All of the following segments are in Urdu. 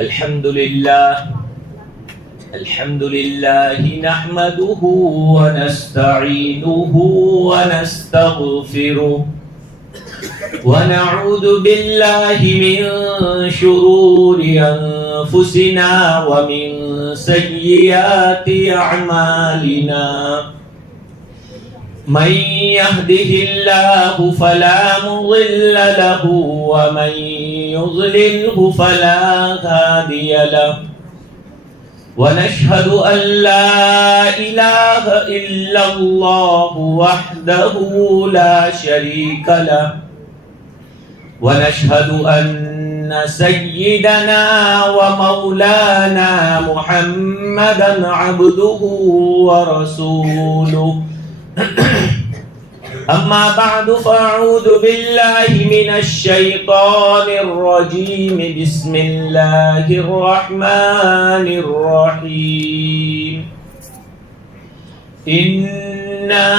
الحمد لله نحمده ونستعينه ونستغفره ونعوذ بالله من شرور أنفسنا ومن سيئات أعمالنا من يهده الله فلا مضل له ومن يضلله فلا هادي له ونشهد أن لا إله إلا الله وحده لا شريك له ونشهد أن سيدنا ومولانا محمدا عبده ورسوله أما بعد فأعوذ بالله من الشيطان الرجيم بسم الله الرحمن الرحيم إنا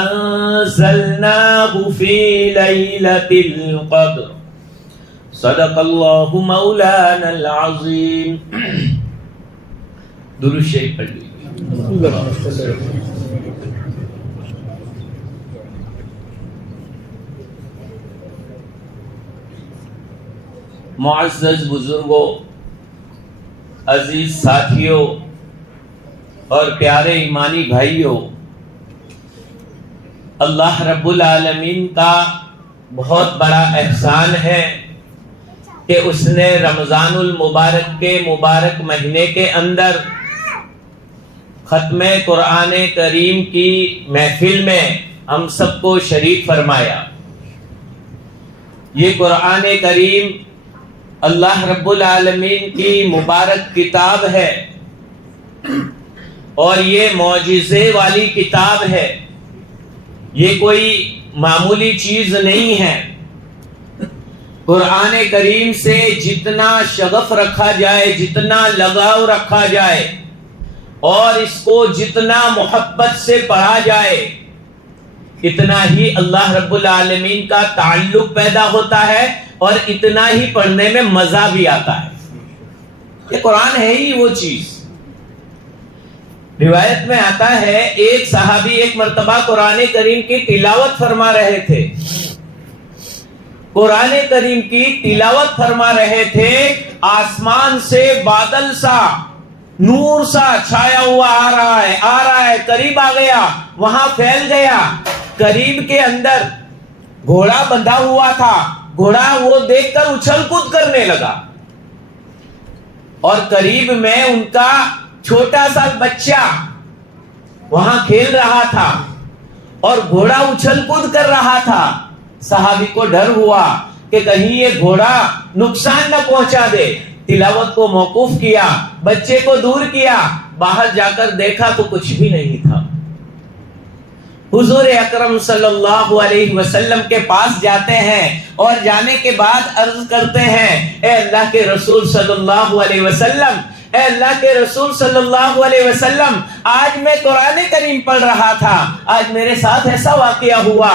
أنزلناه في ليلة القدر صدق الله مولانا العظيم درود شریف پڑھ لیجیے. معزز بزرگوں، عزیز ساتھیوں اور پیارے ایمانی بھائیوں، اللہ رب العالمین کا بہت بڑا احسان ہے کہ اس نے رمضان المبارک کے مبارک مہینے کے اندر ختم قرآن کریم کی محفل میں ہم سب کو شریک فرمایا. یہ قرآن کریم اللہ رب العالمین کی مبارک کتاب ہے اور یہ معجزے والی کتاب ہے. یہ کوئی معمولی چیز نہیں ہے. قرآن کریم سے جتنا شغف رکھا جائے، جتنا لگاؤ رکھا جائے اور اس کو جتنا محبت سے پڑھا جائے، اتنا ہی اللہ رب العالمین کا تعلق پیدا ہوتا ہے اور اتنا ہی پڑھنے میں مزہ بھی آتا ہے. یہ قرآن ہے ہی وہ چیز. روایت میں آتا ہے ایک صحابی ایک مرتبہ قرآن کریم کی تلاوت فرما رہے تھے. قرآن کریم کی تلاوت فرما رہے تھے، آسمان سے بادل سا، نور سا چھایا ہوا آ رہا ہے، قریب آ گیا، وہاں پھیل گیا. قریب کے اندر گھوڑا بندھا ہوا تھا. گھوڑا وہ دیکھ کر اچھل کود کرنے لگا اور قریب میں ان کا چھوٹا سا بچہ وہاں کھیل رہا تھا اور گھوڑا اچھل کود کر رہا تھا. صحابی کو ڈر ہوا کہ کہیں یہ گھوڑا نقصان نہ پہنچا دے. تلاوت کو موقوف کیا، بچے کو دور کیا، باہر جا کر دیکھا تو کچھ بھی نہیں تھا. حضور اکرم صلی اللہ علیہ وسلم کے پاس جاتے ہیں اور جانے کے بعد عرض کرتے ہیں، اے اللہ کے رسول صلی اللہ علیہ وسلم، اے اللہ کے رسول صلی اللہ علیہ وسلم، آج میں قرآن کریم پڑھ رہا تھا، آج میرے ساتھ ایسا واقعہ ہوا،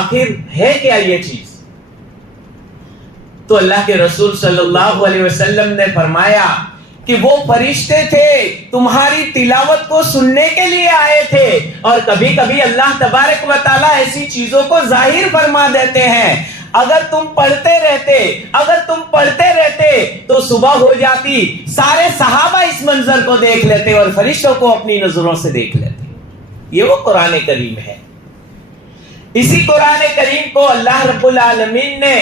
آخر ہے کیا یہ چیز؟ تو اللہ کے رسول صلی اللہ علیہ وسلم نے فرمایا کہ وہ فرشتے تھے تمہاری تلاوت کو سننے کے لیے آئے تھے، اور کبھی کبھی اللہ تبارک و تعالیٰ ایسی چیزوں کو ظاہر فرما دیتے ہیں. اگر تم پڑھتے رہتے تو صبح ہو جاتی، سارے صحابہ اس منظر کو دیکھ لیتے اور فرشتوں کو اپنی نظروں سے دیکھ لیتے. یہ وہ قرآن کریم ہے. اسی قرآن کریم کو اللہ رب العالمین نے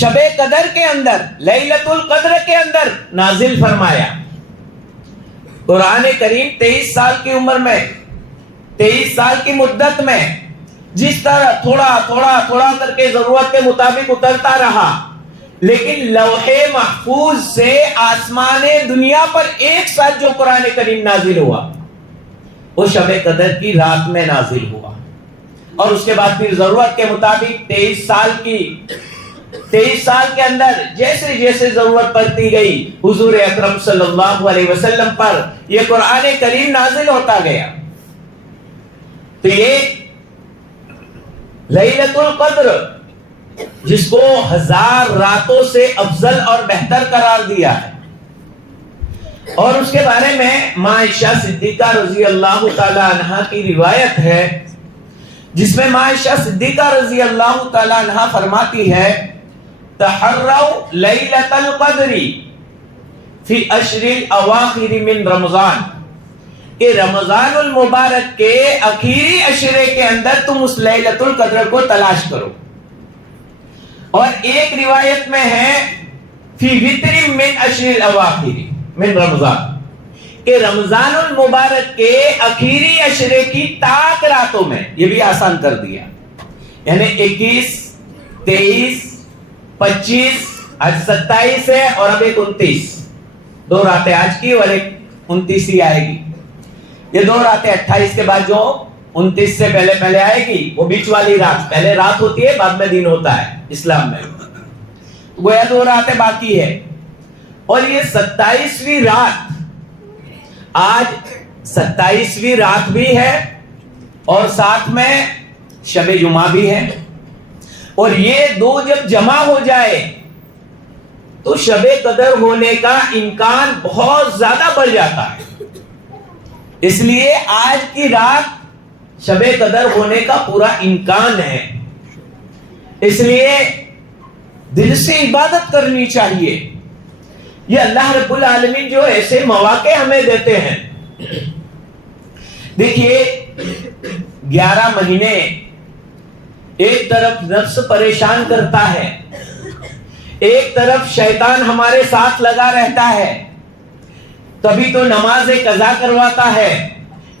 شب قدر کے اندر، لیلۃ القدر کے اندر نازل فرمایا. قرآن کریم 23 سال کی عمر میں، 23 سال کی مدت میں جس طرح تھوڑا کر کے ضرورت کے مطابق اترتا رہا، لیکن لوح محفوظ سے آسمان دنیا پر ایک ساتھ جو قرآن کریم نازل ہوا وہ شب قدر کی رات میں نازل ہوا. اور اس کے بعد پھر ضرورت کے مطابق 23 سال کے اندر جیسے جیسے ضرورت پڑتی گئی حضور اکرم صلی اللہ علیہ وسلم پر یہ قرآن کریم نازل ہوتا گیا. تو یہ لیلۃ القدر جس کو 1000 راتوں سے افضل اور بہتر قرار دیا ہے. اور اس کے بارے میں ماں عائشہ صدیقہ رضی اللہ تعالی عنہا کی روایت ہے، جس میں ماں عائشہ صدیقہ رضی اللہ تعالی عنہا فرماتی ہے تحروا لیلۃ القدر فی اشر الاواخر من رمضان، کہ رمضان المبارک کے آخری عشرے کے اندر تم اس لیلۃ القدر کو تلاش کرو. اور ایک روایت میں ہے فی وتر من اشر الاواخر من رمضان، کہ رمضان المبارک کے آخری عشرے کی تاک راتوں میں، یہ بھی آسان کر دیا، یعنی 21 23 25 آج 27 ہے اور اب ایک 29، 2 راتیں آج کی اور ایک 29 ہی آئے گی. یہ 2 راتیں 28 کے بعد جو 29 سے پہلے آئے گی، وہ بیچ والی رات، پہلے رات ہوتی ہے بعد میں دن ہوتا ہے اسلام میں، گویا 2 راتیں باقی ہے. اور یہ 27ویں رات، آج 27ویں رات بھی ہے اور ساتھ میں شب جمعہ بھی ہے، اور یہ 2 جب جمع ہو جائے تو شب قدر ہونے کا امکان بہت زیادہ بڑھ جاتا ہے. اس لیے آج کی رات شب قدر ہونے کا پورا امکان ہے. اس لیے دل سے عبادت کرنی چاہیے. یہ اللہ رب العالمین جو ایسے مواقع ہمیں دیتے ہیں. دیکھیے 11 مہینے ایک طرف نفس پریشان کرتا ہے، ایک طرف شیطان ہمارے ساتھ لگا رہتا ہے، کبھی تو نماز قضا کرواتا ہے،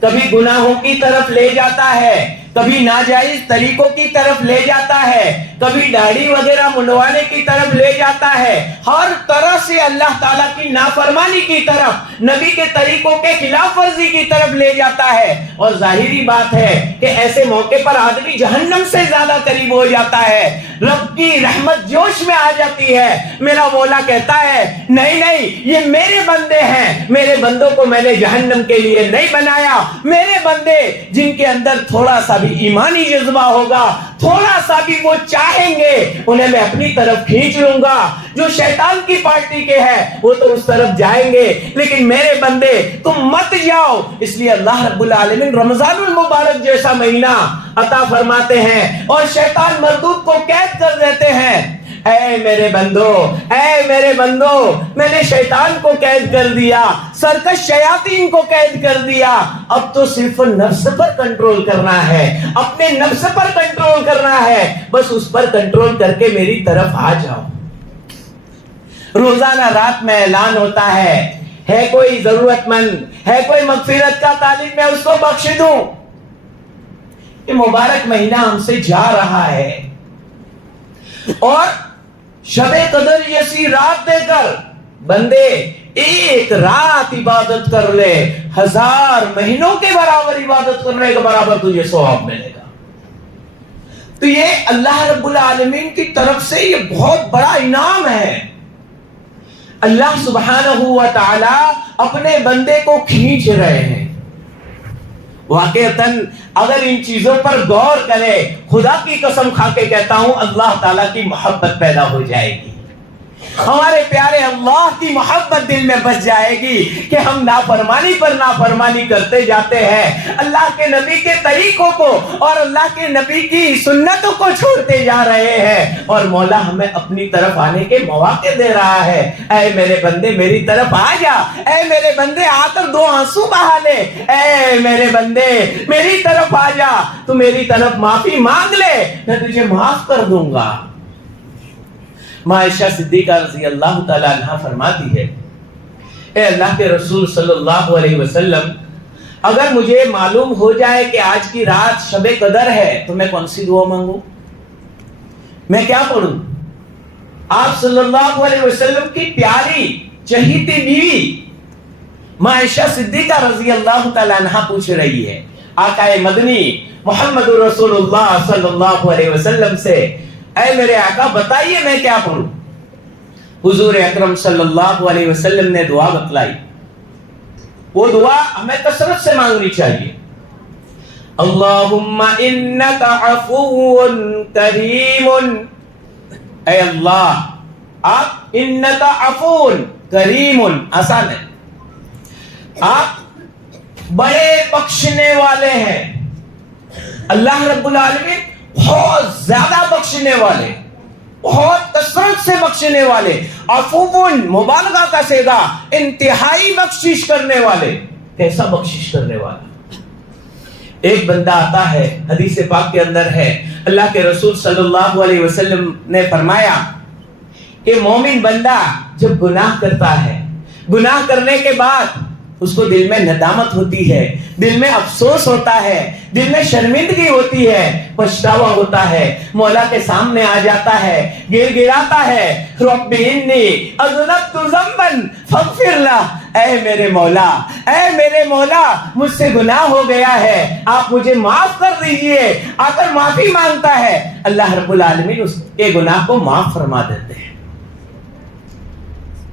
کبھی گناہوں کی طرف لے جاتا ہے، کبھی ناجائز طریقوں کی طرف لے جاتا ہے، کبھی داڑھی وغیرہ منڈوانے کی طرف لے جاتا ہے، ہر طرح سے اللہ تعالیٰ کی نافرمانی کی طرف، نبی کے طریقوں کے خلاف ورزی کی طرف لے جاتا ہے. اور ظاہری بات ہے کہ ایسے موقع پر آدمی جہنم سے زیادہ قریب ہو جاتا ہے، رب کی رحمت جوش میں آ جاتی ہے. میرا مولا کہتا ہے نہیں یہ میرے بندے ہیں، میرے بندوں کو میں نے جہنم کے لیے نہیں بنایا. میرے بندے جن کے اندر تھوڑا سا بھی ایمانی جذبہ ہوگا، تھوڑا سا بھی وہ چاہیں گے، انہیں میں اپنی طرف کھینچ لوں گا. جو شیطان کی پارٹی کے ہیں وہ تو اس طرف جائیں گے، لیکن میرے بندے تم مت جاؤ. اس لیے اللہ رب العالمین رمضان المبارک جیسا مہینہ عطا فرماتے ہیں اور شیطان مردود کو قید کر دیتے ہیں. اے میرے بندو، میں نے شیطان کو قید کر دیا، سرکش شیاطین کو قید کر دیا. اب تو صرف نفس پر کنٹرول کرنا ہے، اپنے نفس پر کنٹرول کرنا ہے، بس اس پر کنٹرول کر کے میری طرف آ جاؤ. روزانہ رات میں اعلان ہوتا ہے کوئی ضرورت مند، ہے کوئی مغفرت کا طالب، میں اس کو بخش دوں. یہ مبارک مہینہ ہم سے جا رہا ہے اور شب قدر جیسی رات دے کر بندے ایک رات عبادت کر لے، 1000 مہینوں کے برابر عبادت کرنے کے برابر تجھے ثواب ملے گا. تو یہ اللہ رب العالمین کی طرف سے یہ بہت بڑا انعام ہے. اللہ سبحانہ و تعالی اپنے بندے کو کھینچ رہے ہیں. واقعتاً اگر ان چیزوں پر غور کرے، خدا کی قسم کھا کے کہتا ہوں اللہ تعالیٰ کی محبت پیدا ہو جائے گی. ہمارے پیارے اللہ کی محبت دل میں بس جائے گی کہ ہم نافرمانی پر نافرمانی کرتے جاتے ہیں، اللہ کے نبی کے طریقوں کو اور اللہ کے نبی کی سنتوں کو چھوڑتے جا رہے ہیں، اور مولا ہمیں اپنی طرف آنے کے مواقع دے رہا ہے. اے میرے بندے میری طرف آ جا، اے میرے بندے آ کر 2 آنسو بہا لے، اے میرے بندے میری طرف آ جا، تو میری طرف معافی مانگ لے، میں تجھے معاف کر دوں گا. ماں عائشہ صدیقہ رضی اللہ تعالی عنہ فرماتی ہے اے اللہ کے رسول صلی اللہ علیہ وسلم، اگر مجھے معلوم ہو جائے کہ آج کی رات شب قدر ہے تو میں کون سی دعا مانگوں، میں کیا پڑھوں؟ آپ صلی اللہ علیہ وسلم کی پیاری چہیتی بیوی ماں عائشہ صدیقہ رضی اللہ تعالی عنہ پوچھ رہی ہے آقا مدنی محمد رسول اللہ صلی اللہ علیہ وسلم سے، اے میرے آقا بتائیے میں کیا پڑھوں؟ حضور اکرم صلی اللہ علیہ وسلم نے دعا بتلائی. وہ دعا ہمیں کثرت سے مانگنی چاہیے. اللہم انک عفو کریم اے اللہ آپ انکا عفون کریمن، آسان ہے، آپ بڑے بخشنے والے ہیں. اللہ رب العالمین بہت زیادہ بخشنے والے، بہت کثرت سے بخشنے والے. عفون مبالغہ کا صیغہ، انتہائی بخشش کرنے والے. کیسا بخشش کرنے والا؟ ایک بندہ آتا ہے، حدیث پاک کے اندر ہے، اللہ کے رسول صلی اللہ علیہ وسلم نے فرمایا کہ مومن بندہ جب گناہ کرتا ہے، گناہ کرنے کے بعد اس کو دل میں ندامت ہوتی ہے، دل میں افسوس ہوتا ہے، دل میں شرمندگی ہوتی ہے، پچھتاوا ہوتا ہے، مولا کے سامنے آ جاتا ہے، گر گراتا ہے، رب انی اذنبت ذنبا فاغفر لہ، اے میرے مولا، اے میرے مولا، مجھ سے گناہ ہو گیا ہے، آپ مجھے معاف کر دیجئے. آ کر معافی مانگتا ہے، اللہ رب العالمین اس کے گناہ کو معاف فرما دیتے ہیں.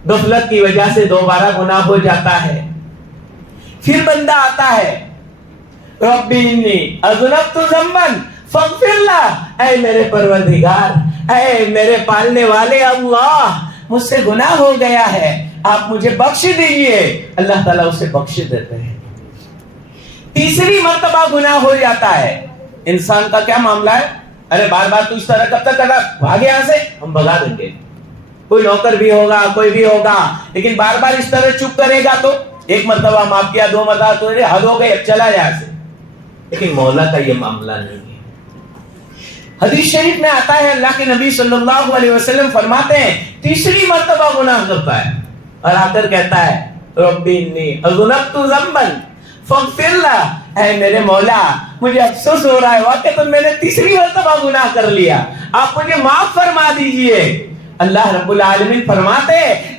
غفلت کی وجہ سے دوبارہ گناہ ہو جاتا ہے، پھر بندہ آتا ہے، رب انی اذنبت ذنبا فاغفر لہ، اے میرے پروردگار، اے میرے پالنے والے اللہ، مجھ سے گناہ ہو گیا ہے، آپ مجھے بخش دیجئے. اللہ تعالیٰ اسے بخش دیتے ہیں. تیسری مرتبہ گناہ ہو جاتا ہے، انسان کا کیا معاملہ ہے؟ ارے بار بار تو اس طرح کب تک کرنا، بھاگ یہاں سے، ہم بھگا دیں گے. کوئی نوکر بھی ہوگا، کوئی بھی ہوگا، لیکن بار بار اس طرح چپ کرے گا تو ایک مرتبہ معاف کیا، دو مرتبہ تو حد ہو گئی، چلا جائے سے. لیکن مولا کا یہ معاملہ نہیں ہے. حدیث شریف میں آتا ہے، اللہ کے نبی صلی اللہ علیہ وسلم فرماتے ہیں تیسری مرتبہ گناہ کرتا ہے اور آ کر کہتا ہے رب انی اذنبت ذنبا فاغفر لہ، اے میرے مولا مجھے افسوس ہو رہا ہے، واقعی تو میں نے تیسری مرتبہ گناہ کر لیا، آپ مجھے معاف فرما دیجئے. اللہ رب العالمین فرماتے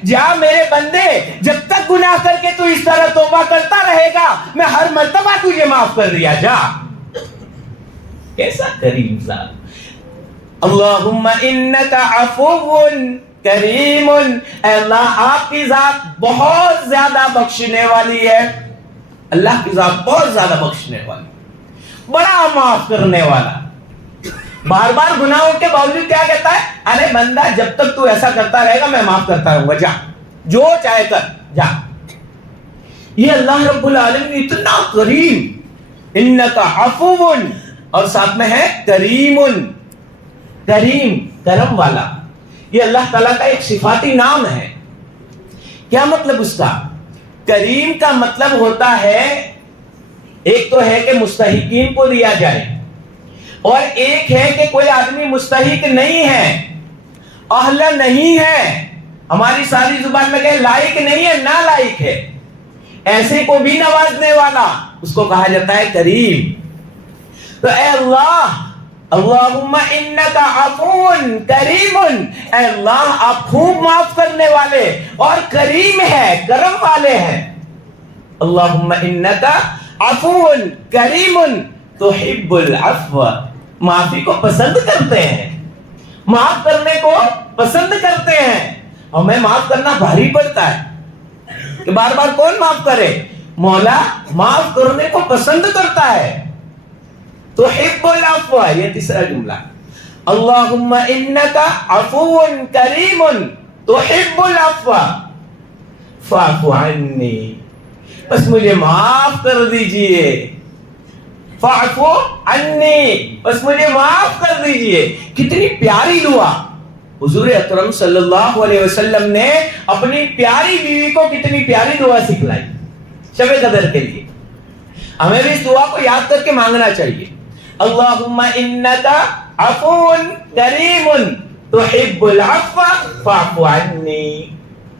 جا میرے بندے، جب تک گناہ کر کے تو اس طرح توبہ کرتا رہے گا میں ہر مرتبہ تجھے معاف کر دیا. جا. کیسا کریم ذات. اللہم انکا عفو کریم، اے اللہ آپ کی ذات بہت زیادہ بخشنے والی ہے. اللہ کی ذات بہت زیادہ بخشنے والی، بڑا معاف کرنے والا. بار بار گناہوں کے باوجود کیا کہتا ہے؟ ارے بندہ جب تک تو ایسا کرتا رہے گا میں معاف کرتا رہوں گا، جا جو چاہے کر جا. یہ اللہ رب العالمین اتنا کریم، انکا عفو، اور ساتھ میں ہے کریم، کریم کرم والا. یہ اللہ تعالیٰ کا ایک صفاتی نام ہے. کیا مطلب اس کا؟ کریم کا مطلب ہوتا ہے، ایک تو ہے کہ مستحقین کو دیا جائے، اور ایک ہے کہ کوئی آدمی مستحق نہیں ہے، اہل نہیں ہے، ہماری ساری زبان میں کہ لائق نہیں ہے، نالائق ہے، ایسے کو بھی نوازنے والا، اس کو کہا جاتا ہے کریم. تو اے اللہ، اللہم انکا عفو کریم، اے اللہ آپ خوب معاف کرنے والے اور کریم ہے، کرم والے ہیں. اللہم انکا عفو کریم تحب العفو، معافی کو پسند کرتے ہیں، معاف کرنے کو پسند کرتے ہیں. اور میں معاف کرنا بھاری پڑتا ہے کہ بار بار کون معاف کرے؟ مولا معاف کرنے کو پسند کرتا ہے. تحب العفو، یہ تیسرا جملہ. اللہم انکا عفو کریم تحب العفو فاعف عنی، بس مجھے معاف کر دیجئے. فاعف عنی، بس مجھے معاف کر دیجئے. کتنی پیاری دعا. حضور اکرم صلی اللہ علیہ وسلم نے اپنی پیاری بیوی کو کتنی پیاری دعا سکھلائی شب قدر کے لیے. ہمیں بھی اس دعا کو یاد کر کے مانگنا چاہیے. اللہم انکا عفو کریم تحب العفو فاعف عنی.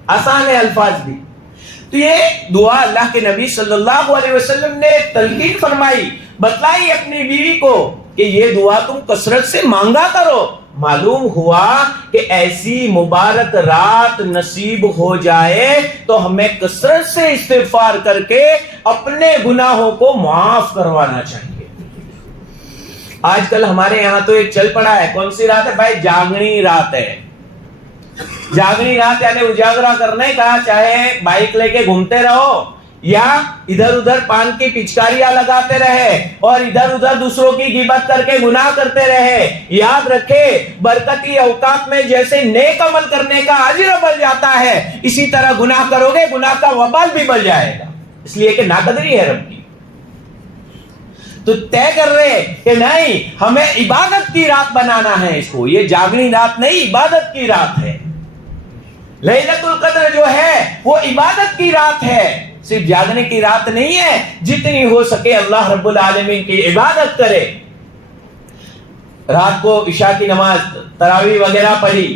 آسان ہے الفاظ بھی. تو یہ دعا اللہ کے نبی صلی اللہ علیہ وسلم نے تلقین فرمائی، بتلائی اپنی بیوی کو کہ یہ دعا تم کثرت سے مانگا کرو. معلوم ہوا کہ ایسی مبارک رات نصیب ہو جائے تو ہمیں کثرت سے استغفار کر کے اپنے گناہوں کو معاف کروانا چاہیے. آج کل ہمارے یہاں تو ایک چل پڑا ہے، کون سی رات ہے بھائی؟ جاگنی رات ہے. جاگنی رات یعنی اجاگرا کرنے کا، چاہے بائک لے کے گھومتے رہو یا ادھر ادھر پان کی پچکاریاں لگاتے رہے اور ادھر ادھر دوسروں کی غیبت کر کے گناہ کرتے رہے، یاد رکھے برکتی اوقات میں جیسے نیک عمل کرنے کا اجر بڑھ جاتا ہے، اسی طرح گناہ کرو گے گناہ کا وبال بھی بڑھ جائے گا، اس لیے کہ ناقدری ہے رب کی۔ تو طے کر رہے کہ نہیں، ہمیں عبادت کی رات بنانا ہے اس کو، یہ جاگنی رات نہیں، عبادت کی رات ہے۔ لیلۃ القدر جو ہے وہ عبادت کی رات ہے، صرف جاگنے کی رات نہیں ہے۔ جتنی ہو سکے اللہ رب العالمین کی عبادت کرے، رات کو عشاء کی نماز تراویح وغیرہ پڑھی،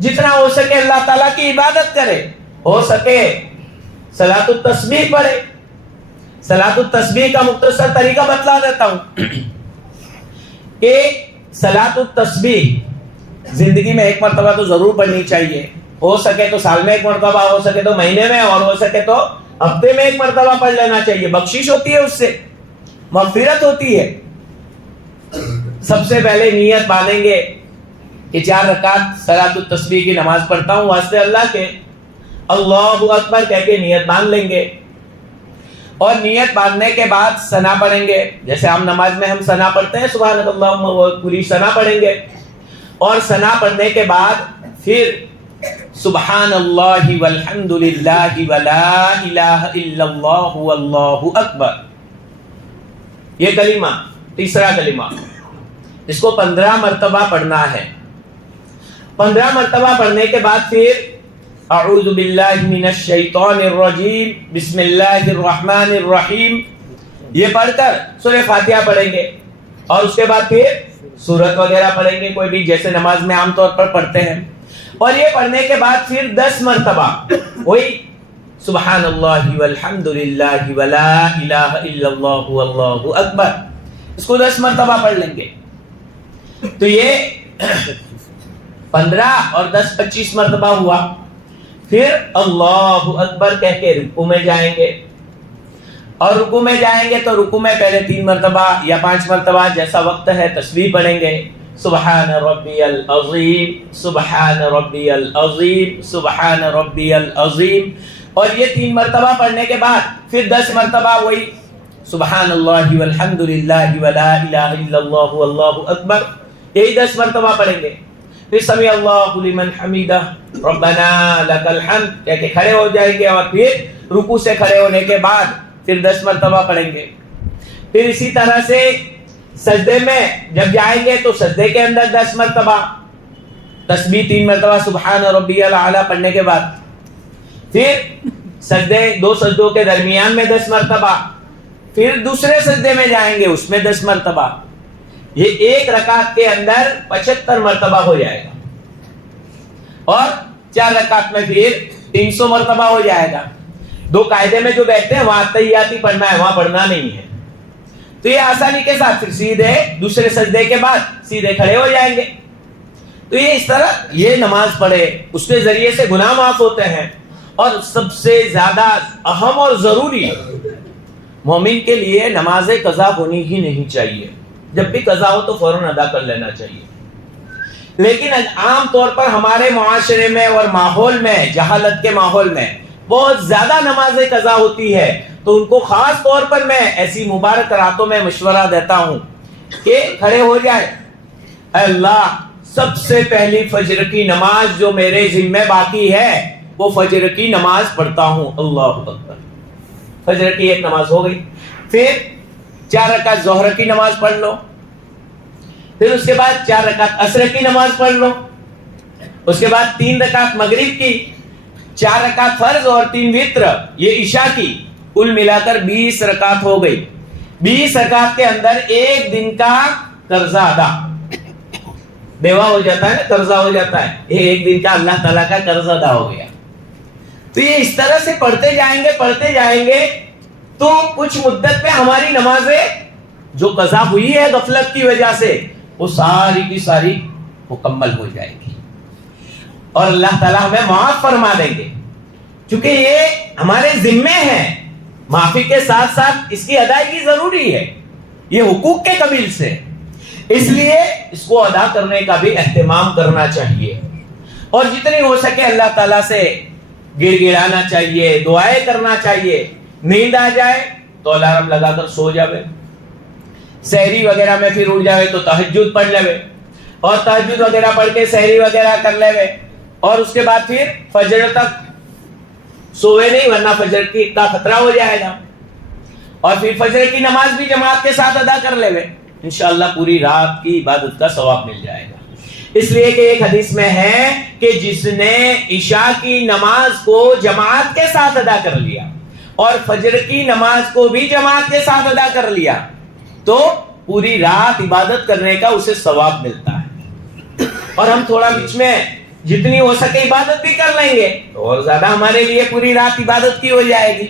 جتنا ہو سکے اللہ تعالیٰ کی عبادت کرے، ہو سکے صلاۃ التسبیح پڑھے۔ صلاۃ التسبیح کا مختصر طریقہ بتلا دیتا ہوں کہ صلاۃ التسبیح زندگی میں ایک مرتبہ تو ضرور پڑھنی چاہیے، ہو سکے تو سال میں ایک مرتبہ، ہو سکے تو مہینے میں، اور ہو سکے تو ہفتے میں ایک مرتبہ پڑھ لینا چاہیے، بخشش ہوتی ہے، اس سے مغفرت ہوتی ہے۔ سب سے پہلے نیت باندھیں گے کہ 4 رکعت صلاۃ التسبیح کی نماز پڑھتا ہوں واسطے اللہ کے، اللہ اکبر کہہ کے نیت باندھ لیں گے، اور نیت باندھنے کے بعد ثنا پڑھیں گے، جیسے عام نماز میں ہم ثنا پڑھتے ہیں سبحان اللہ، وہ پوری ثنا پڑھیں گے، اور ثنا پڑھنے کے بعد پھر سبحان اللہ والحمد للہ ولا الہ الا اللہ واللہ اکبر، یہ کلمہ تیسرا کلمہ، اس کو 15 مرتبہ پڑھنا ہے۔ 15 مرتبہ پڑھنے کے بعد پھر اعوذ باللہ من الشیطان الرجیم بسم اللہ الرحمن الرحیم یہ پڑھ کر سورہ فاتحہ پڑھیں گے، اور اس کے بعد پھر سورت وغیرہ پڑھیں گے کوئی بھی، جیسے نماز میں عام طور پر پڑھتے ہیں، اور یہ پڑھنے کے بعد پھر 10 مرتبہ وہی سبحان اللہ والحمد للہ ولا الہ الا اللہ واللہ اکبر، اس کو 10 مرتبہ پڑھ لیں گے۔ تو یہ 15 اور 10 25 مرتبہ ہوا۔ پھر اللہ اکبر کہہ کے رکوع میں جائیں گے، اور رکوع میں جائیں گے تو رکوع میں پہلے 3 مرتبہ یا 5 مرتبہ جیسا وقت ہے تسبیح پڑھیں گے، سبحان ربی العظیم سبحان ربی العظیم سبحان ربی العظیم، اور یہ 3 مرتبہ پڑھنے کے بعد پھر 10 مرتبہ وہی سبحان اللہ والحمد للہ ولا الہ الا اللہ واللہ اکبر، یہی 10 مرتبہ پڑھیں گے۔ پھر سمیع اللہ لمن حمیدہ ربنا لک الحمد کہہ کے کھڑے ہو جائیں گے، اور پھر رکوع سے کھڑے ہونے کے بعد پھر 10 مرتبہ پڑھیں گے۔ پھر اسی طرح سے سجدے میں جب جائیں گے تو سجدے کے اندر 10 مرتبہ تسبیح، 3 مرتبہ سبحان ربی الاعلی پڑھنے کے بعد، پھر سجدے 2 سجدوں کے درمیان میں 10 مرتبہ، پھر دوسرے سجدے میں جائیں گے اس میں 10 مرتبہ، یہ ایک رکعت کے اندر 75 مرتبہ ہو جائے گا، اور 4 رکعت میں پھر 300 مرتبہ ہو جائے گا۔ 2 قاعدے میں جو بیٹھتے ہیں وہاں تحیات ہی پڑھنا ہے، وہاں پڑھنا نہیں ہے، تو یہ آسانی کے ساتھ پھر سیدھے دوسرے سجدے کے بعد سیدھے کھڑے ہو جائیں گے۔ تو یہ اس طرح یہ نماز پڑھے، اس کے ذریعے سے گناہ معاف ہوتے ہیں، اور سب سے زیادہ اہم اور ضروری مومن کے لیے نماز قضا ہونی ہی نہیں چاہیے، جب بھی قضا ہو تو فوراً ادا کر لینا چاہیے۔ لیکن عام طور پر ہمارے معاشرے میں اور ماحول میں، جہالت کے ماحول میں بہت زیادہ نماز قضا ہوتی ہے، تو ان کو خاص طور پر میں ایسی مبارک راتوں میں مشورہ دیتا ہوں کہ کھڑے ہو جائے، اے اللہ سب سے پہلی فجر کی نماز جو میرے ذمہ باقی ہے وہ فجر کی نماز پڑھتا ہوں، اللہ اکبر، فجر کی ایک نماز ہو گئی۔ پھر 4 رکعت ظہر کی نماز پڑھ لو، پھر اس کے بعد 4 رکعت عصر کی نماز پڑھ لو، اس کے بعد 3 رکعت مغرب کی، 4 رکعت فرض اور 3 وتر یہ عشاء کی، کل ملا کر 20 رکعت ہو گئی۔ 20 رکعت کے اندر ایک دن کا قرضہ ادا، بیوہ ہو جاتا ہے نا، قرضہ ہو جاتا ہے، یہ ایک دن کا اللہ تعالیٰ کا قرض ادا ہو گیا۔ تو یہ اس طرح سے پڑھتے جائیں گے تو کچھ مدت میں ہماری نمازیں جو قضا ہوئی ہے غفلت کی وجہ سے وہ ساری کی ساری مکمل ہو جائے گی، اور اللہ تعالیٰ ہمیں معاف فرما دیں گے، چونکہ یہ ہمارے ذمے ہیں، معافی کے ساتھ ساتھ اس کی ادائیگی ضروری ہے، یہ حقوق کے قبیل سے، اس لیے اس کو ادا کرنے کا بھی اہتمام کرنا چاہیے، اور جتنی ہو سکے اللہ تعالیٰ سے گڑ گڑانا چاہیے، دعائیں کرنا چاہیے نیند آ جائے تو الارم لگا کر سو جاوے، سحری وغیرہ میں پھر اٹھ جاوے تو تہجد پڑھ لے، اور تہجد وغیرہ پڑھ کے سحری وغیرہ کر لے، اور اس کے بعد پھر فجر تک سوئے نہیں، ورنہ فجر کی کا خطرہ ہو جائے گا، اور پھر فجر کی نماز بھی جماعت کے ساتھ ادا کر لے، انشاءاللہ پوری رات کی عبادت کا ثواب مل جائے گا۔ اس لیے کہ ایک حدیث میں ہے کہ جس نے عشاء کی نماز کو جماعت کے ساتھ ادا کر لیا اور فجر کی نماز کو بھی جماعت کے ساتھ ادا کر لیا تو پوری رات عبادت کرنے کا اسے ثواب ملتا ہے۔ اور ہم تھوڑا بیچ میں جتنی ہو سکے عبادت بھی کر لیں گے تو اور زیادہ ہمارے لیے پوری رات عبادت کی ہو جائے گی۔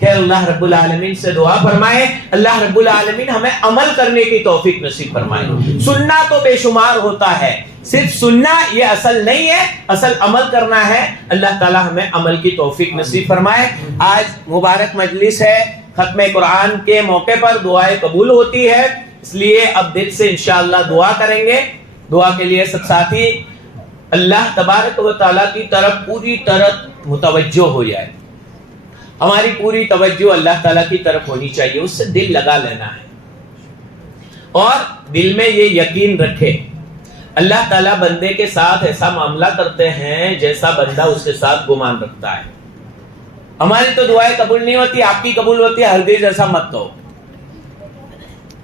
خیر اللہ رب العالمین سے دعا فرمائے اللہ رب العالمین ہمیں عمل کرنے کی توفیق نصیب فرمائے۔ سننا تو بے شمار ہوتا ہے، صرف سننا یہ اصل نہیں ہے، اصل عمل کرنا ہے۔ اللہ تعالی ہمیں عمل کی توفیق نصیب فرمائے۔ آج مبارک مجلس ہے، ختم قرآن کے موقع پر دعائیں قبول ہوتی ہے، اس لیے اب دل سے انشاءاللہ دعا کریں گے۔ دعا کے لیے سب ساتھی اللہ تبارک و تعالیٰ کی طرف پوری طرح متوجہ ہو جائے، ہماری پوری توجہ اللہ تعالیٰ کی طرف ہونی چاہیے، اس سے دل لگا لینا ہے، اور دل میں یہ یقین رکھے اللہ تعالیٰ بندے کے ساتھ ایسا معاملہ کرتے ہیں جیسا بندہ اس کے ساتھ گمان رکھتا ہے۔ ہماری تو دعائیں قبول نہیں ہوتی، آپ کی قبول ہوتی ہے، ہرگز ایسا مت کہو۔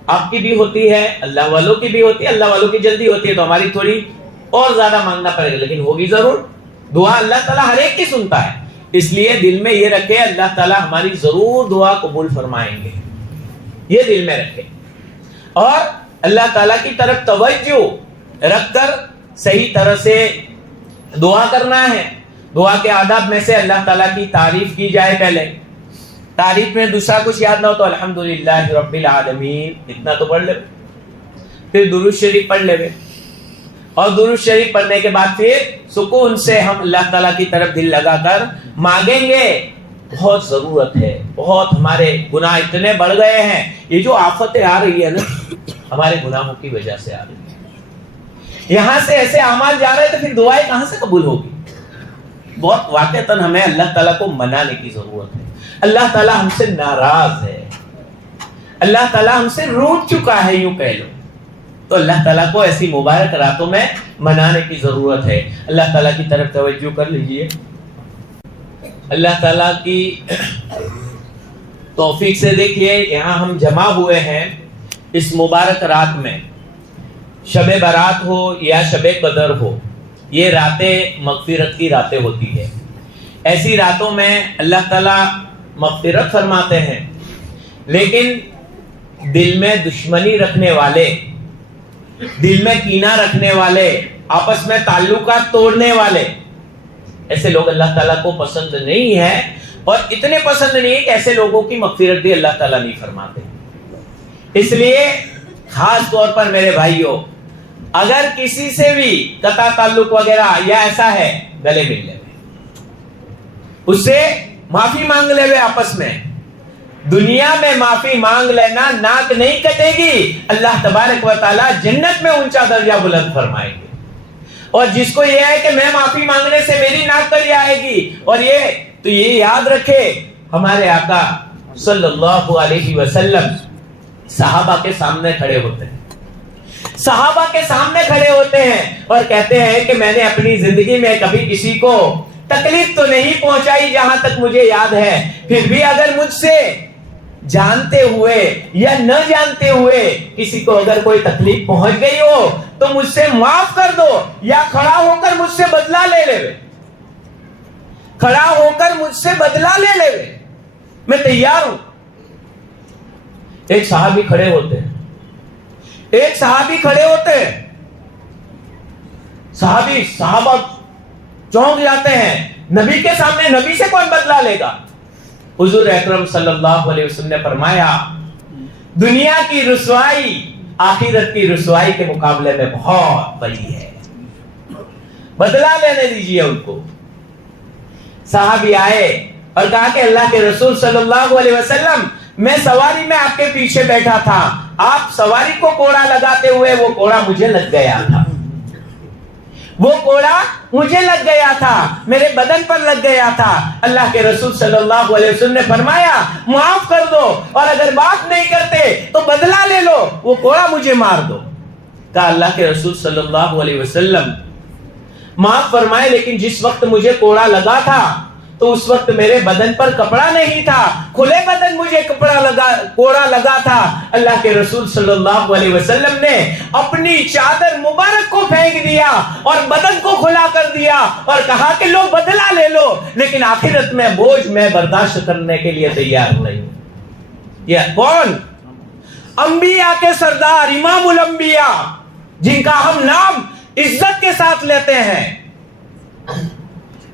آپ کی بھی ہوتی ہے، اللہ والوں کی بھی ہوتی ہے، اللہ والوں کی جلدی ہوتی ہے تو ہماری تھوڑی اور زیادہ مانگنا پڑے گا، لیکن ہوگی ضرور۔ دعا اللہ تعالیٰ ہر ایک کی سنتا ہے، اس لیے دل میں یہ رکھے اللہ تعالیٰ ہماری ضرور دعا قبول فرمائیں گے، یہ دل میں رکھے، اور اللہ تعالیٰ کی طرف توجہ رکھ کر صحیح طرح سے دعا کرنا ہے۔ دعا کے آداب میں سے اللہ تعالیٰ کی تعریف کی جائے، پہلے تعریف میں دوسرا کچھ یاد نہ ہو تو الحمدللہ رب العالمین اتنا تو پڑھ لے، پھر درود شریف پڑھ لے، اور درود شریف پڑھنے کے بعد پھر سکون سے ہم اللہ تعالیٰ کی طرف دل لگا کر مانگیں گے۔ بہت ضرورت ہے، بہت ہمارے گناہ اتنے بڑھ گئے ہیں، یہ جو آفتیں آ رہی ہے نا ہمارے گناہوں کی وجہ سے آ رہی ہے، یہاں سے ایسے اعمال جا رہے تو پھر دعائیں کہاں سے قبول ہوگی؟ بہت واقعتاً ہمیں اللہ تعالیٰ کو منانے کی ضرورت ہے۔ اللہ تعالیٰ ہم سے ناراض ہے، اللہ تعالیٰ ہم سے روٹھ چکا ہے، یوں کہہ لو، تو اللہ تعالیٰ کو ایسی مبارک راتوں میں منانے کی ضرورت ہے۔ اللہ تعالیٰ کی طرف توجہ کر لیجئے۔ اللہ تعالیٰ کی توفیق سے دیکھیے یہاں ہم جمع ہوئے ہیں اس مبارک رات میں، شب برات ہو یا شب قدر ہو، یہ راتیں مغفرت کی راتیں ہوتی ہے۔ ایسی راتوں میں اللہ تعالیٰ مغفرت فرماتے ہیں، لیکن دل میں دشمنی رکھنے والے، دل میں کینہ رکھنے والے، آپس میں تعلقات توڑنے والے، ایسے لوگ اللہ تعالیٰ کو پسند نہیں ہے، اور اتنے پسند نہیں ہے کہ ایسے لوگوں کی مغفرت بھی اللہ تعالیٰ نہیں فرماتے۔ اس لیے خاص طور پر میرے بھائیوں، اگر کسی سے بھی قطع تعلق وغیرہ یا ایسا ہے، گلے مل لے، اس سے معافی مانگ لے آپس میں۔ دنیا میں معافی مانگ لینا ناک نہیں کٹے گی، اللہ تبارک و تعالیٰ جنت میں اونچا درجہ بلند فرمائیں گے۔ اور جس کو یہ ہے کہ میں معافی مانگنے سے میری ناک کٹ جائے گی، اور یہ یاد رکھے ہمارے آقا صلی اللہ علیہ وسلم صحابہ کے سامنے کھڑے ہوتے ہیں، صحابہ کے سامنے کھڑے ہوتے ہیں اور کہتے ہیں کہ میں نے اپنی زندگی میں کبھی کسی کو تکلیف تو نہیں پہنچائی جہاں تک مجھے یاد ہے، پھر بھی اگر مجھ سے جانتے ہوئے یا نہ جانتے ہوئے کسی کو اگر کوئی تکلیف پہنچ گئی ہو تو مجھ سے معاف کر دو، یا کھڑا ہو کر مجھ سے بدلہ لے لے، کھڑا ہو کر مجھ سے بدلہ لے لے، میں تیار ہوں۔ ایک صحابی کھڑے ہوتے ہیں، ایک صحابی کھڑے ہوتے ہیں، صحابہ چونک جاتے ہیں، نبی کے سامنے نبی سے کون بدلہ لے گا؟ حضور اکرم صلی اللہ علیہ وسلم نے فرمایا دنیا کی رسوائی آخرت کی رسوائی کے مقابلے میں بہت بڑی ہے، بدلہ لینے دیجیے ان کو۔ صحابی آئے اور کہا کہ اللہ کے رسول صلی اللہ علیہ وسلم، میں سواری میں آپ کے پیچھے بیٹھا تھا، آپ سواری کو کوڑا لگاتے ہوئے وہ کوڑا مجھے لگ گیا تھا، وہ کوڑا مجھے لگ گیا تھا، میرے بدن پر لگ گیا تھا. اللہ کے رسول صلی اللہ علیہ وسلم نے فرمایا معاف کر دو، اور اگر معاف نہیں کرتے تو بدلہ لے لو، وہ کوڑا مجھے مار دو. کہا اللہ کے رسول صلی اللہ علیہ وسلم معاف فرمائے، لیکن جس وقت مجھے کوڑا لگا تھا تو اس وقت میرے بدن پر کپڑا نہیں تھا، کھلے بدن مجھے کوڑا لگا تھا. اللہ کے رسول صلی اللہ علیہ وسلم نے اپنی چادر مبارک کو پھینک دیا اور بدن کو کھلا کر دیا اور کہا کہ لو بدلہ لے لو، لیکن آخرت میں بوجھ میں برداشت کرنے کے لیے تیار نہیں. یہ کون؟ انبیاء کے سردار، امام الانبیاء، جن کا ہم نام عزت کے ساتھ لیتے ہیں.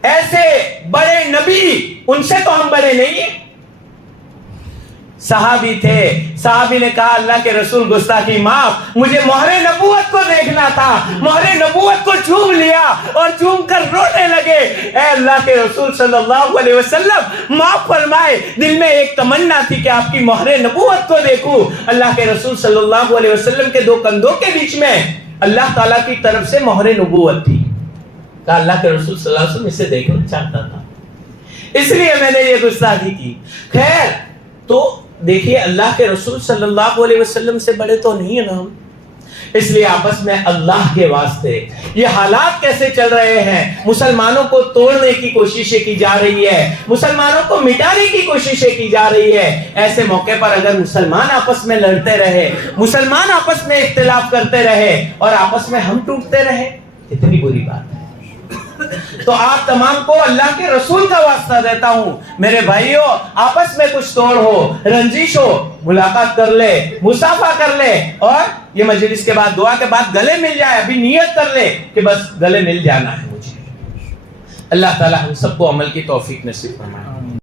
ایسے بڑے نبی، ان سے تو ہم بڑے نہیں. صحابی تھے، صحابی نے کہا اللہ کے رسول گستاخی معاف، مجھے مہر نبوت کو دیکھنا تھا، مہر نبوت کو چوم لیا اور چوم کر رونے لگے. اے اللہ کے رسول صلی اللہ علیہ وسلم معاف فرمائے، دل میں ایک تمنا تھی کہ آپ کی مہر نبوت کو دیکھوں. اللہ کے رسول صلی اللہ علیہ وسلم کے دو کندھوں کے بیچ میں اللہ تعالیٰ کی طرف سے مہر نبوت تھی. کہا اللہ کے رسول صلی اللہ علیہ وسلم اسے دیکھنا چاہتا تھا، اس لیے میں نے یہ گستاخی کی. خیر، تو دیکھیے اللہ کے رسول صلی اللہ علیہ وسلم سے بڑے تو نہیں ہیں نا ہم، اس لیے آپس میں اللہ کے واسطے یہ حالات کیسے چل رہے ہیں، مسلمانوں کو توڑنے کی کوششیں کی جا رہی ہے، مسلمانوں کو مٹانے کی کوششیں کی جا رہی ہے. ایسے موقع پر اگر مسلمان آپس میں لڑتے رہے، مسلمان آپس میں اختلاف کرتے رہے اور آپس میں ہم ٹوٹتے رہے، اتنی بری بات ہے. تو آپ تمام کو اللہ کے رسول کا واسطہ دیتا ہوں، میرے بھائیوں، آپس میں کچھ توڑ ہو، رنجش ہو، ملاقات کر لے، مصافحہ کر لے، اور یہ مجلس کے بعد دعا کے بعد گلے مل جائے. ابھی نیت کر لے کہ بس گلے مل جانا ہے مجھے. اللہ تعالی ہم سب کو عمل کی توفیق نصیب فرمائے.